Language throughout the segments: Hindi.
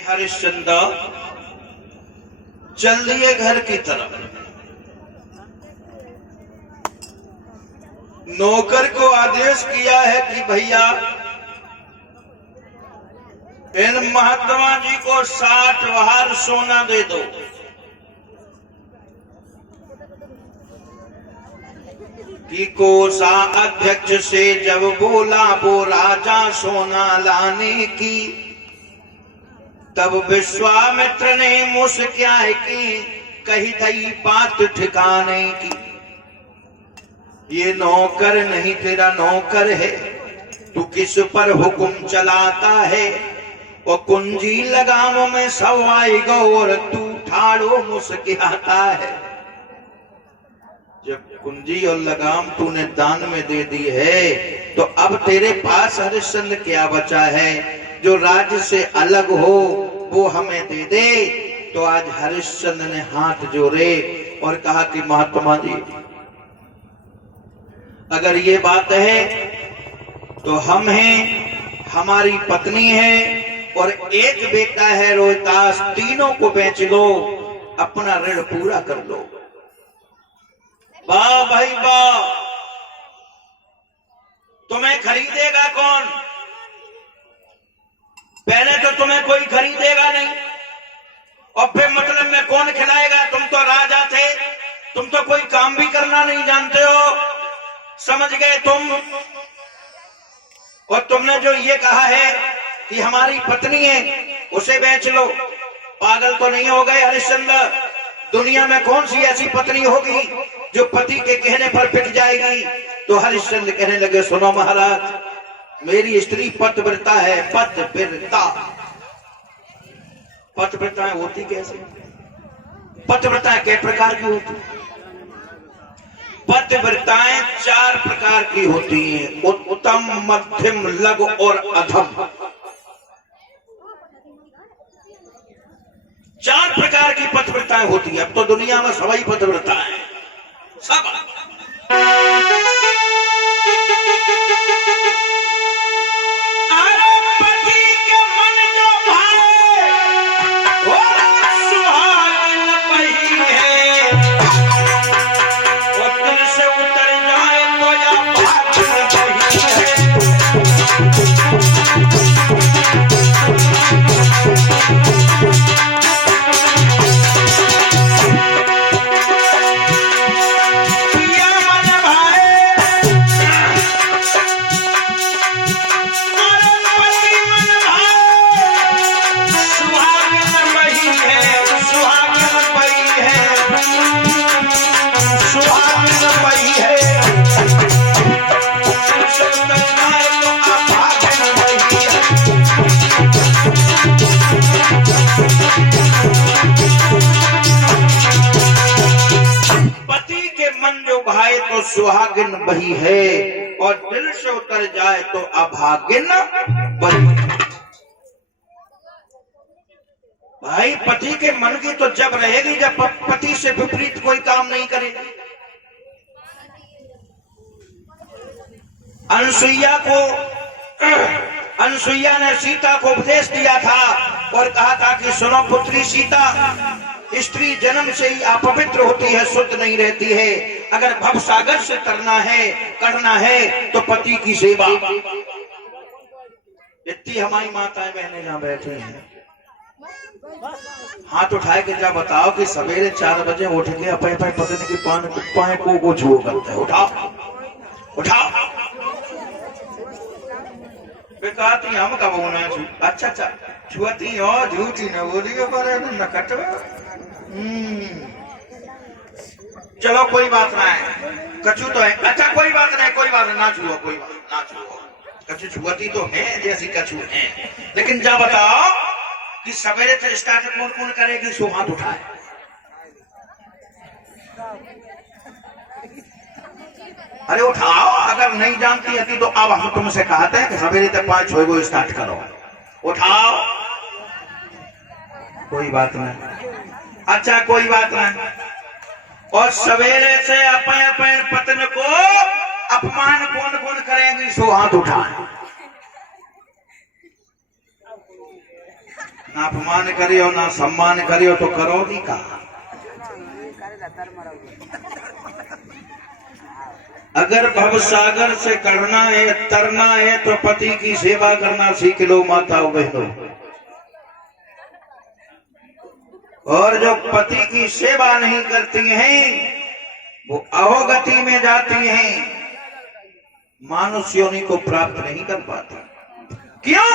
हरिश्चंद्र चल दिए घर की तरफ। नौकर को आदेश किया है कि भैया इन महात्मा जी को 60 वहार सोना दे दो। कि कोषा अध्यक्ष से जब बोला वो राजा सोना लाने की, तब विश्वामित्र ने मुस्कुराए की कही थी बात ठिकाने की। ये नौकर नहीं तेरा नौकर है, तू किस पर हुक्म चलाता है। और कुंजी लगामों में सवाई गो और तू ठाड़ो मुस्कुराता है। जब कुंजी और लगाम तूने दान में दे दी है तो अब तेरे पास हरिश्चंद्र क्या बचा है जो राज्य से अलग हो वो हमें दे दे। तो आज हरिश्चंद्र ने हाथ जोड़े और कहा कि महात्मा जी अगर ये बात है तो हम हैं, हमारी पत्नी है और एक बेटा है रोहितास, तीनों को बेच लो, अपना ऋण पूरा कर लो। वाह भाई वाह, तुम्हें खरीदेगा कौन? पहले तो तुम्हें कोई खरीदेगा नहीं और फिर मतलब में कौन खिलाएगा? तुम तो राजा थे, तुम तो कोई काम भी करना नहीं जानते हो, समझ गए तुम। और तुमने जो ये कहा है कि हमारी पत्नी है उसे बेच लो, पागल तो नहीं हो गए हरिश्चंद्र? दुनिया में कौन सी ऐसी पत्नी होगी जो पति के कहने पर पिट जाएगी? तो हरिश्चंद्र कहने लगे सुनो महाराज, मेरी स्त्री पतिव्रता है। पतिव्रता, पतिव्रताएं होती कैसे? पतिव्रताएं कई प्रकार की होती? पतिव्रताएं 4 प्रकार की होती हैं, उत्तम, मध्यम, लघु और अधम। 4 प्रकार की पतिव्रताएं होती है। अब तो दुनिया में सभी पतिव्रता है, सब। तो सुहागिन बही है और दिल से उतर जाए तो अभागिन बही। भाई पति के मन की तो जब रहेगी जब पति से विपरीत कोई काम नहीं करेगा। अनसुईया ने सीता को उपदेश दिया था और कहा था कि सुनो पुत्री सीता, स्त्री जन्म से ही अपवित्र होती है, शुद्ध नहीं रहती है। अगर भवसागर से तरना है, करना है तो पति की सेवा। इतनी हमारी माताएं बहनें जहां बैठी हैं, हाथ उठाए के क्या बताओ कि सवेरे 4 बजे उठ के अपने पत्नी की पाए को छुओ करते हैं। उठाओ उठाओ, कहती हम कब होना छू? अच्छा छुअती हो, झूठी न बोली न कटवा। चलो कोई बात ना है, कछु तो है। अच्छा कोई बात नहीं, कोई बात ना छुओ, कोई बात ना छुओ। कछु छुअती तो है जैसी कछु है, लेकिन जा बताओ कि सवेरे से स्टार्ट कौन करेगी? सो हाथ उठाए। अरे उठाओ, अगर नहीं जानती है तो अब हम तुमसे कहते हैं कि सवेरे तक 5-6 को स्टार्ट करो। उठाओ, कोई बात नहीं। अच्छा कोई बात नहीं। और सवेरे से अपने पत्नी को अपमान कौन करेंगी? सो हाथ उठाए। ना अपमान करियो ना सम्मान करियो तो करोगी का। अगर भवसागर से कढ़ना है तरना है तो पति की सेवा करना सीख लो माताओं बहनों। और जो पति की सेवा नहीं करती हैं वो अहोगति में जाती हैं, मानुष योनि को प्राप्त नहीं कर पाती। क्यों?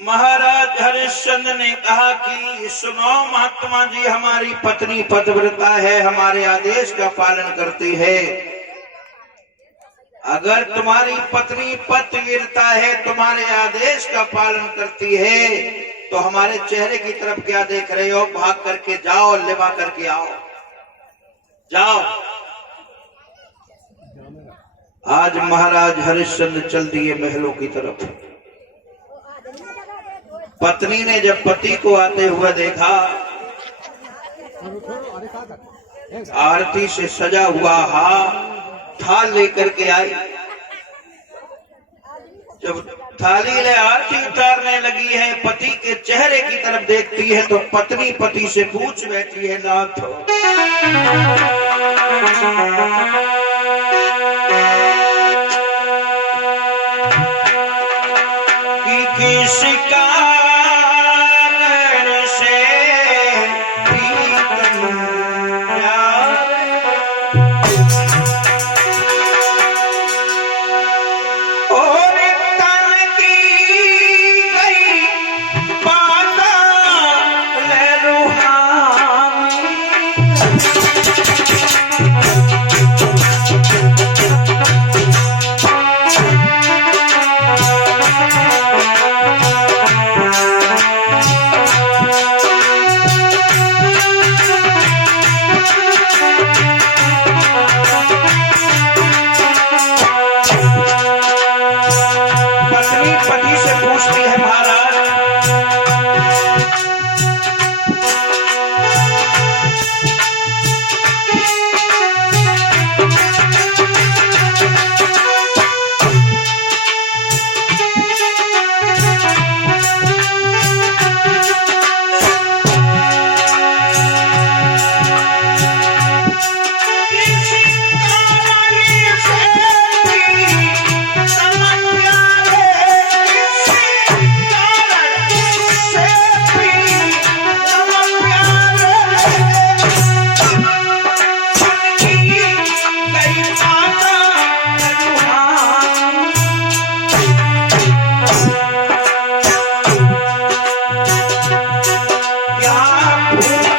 महाराज हरिश्चंद्र ने कहा कि सुनो महात्मा जी, हमारी पत्नी पतिव्रता है, हमारे आदेश का पालन करती है। अगर तुम्हारी पत्नी पतिव्रता है, तुम्हारे आदेश का पालन करती है, तो हमारे चेहरे की तरफ क्या देख रहे हो? भाग करके जाओ, लेवा करके आओ, जाओ। आज महाराज हरिश्चंद्र चल दिए महलों की तरफ। पत्नी ने जब पति को आते हुए देखा, आरती से सजा हुआ थाल लेकर के आई। जब थाली ले आरती उतारने लगी है, पति के चेहरे की तरफ देखती है तो पत्नी पति से पूछ बैठी है, नाथ कि किसका क्या भूख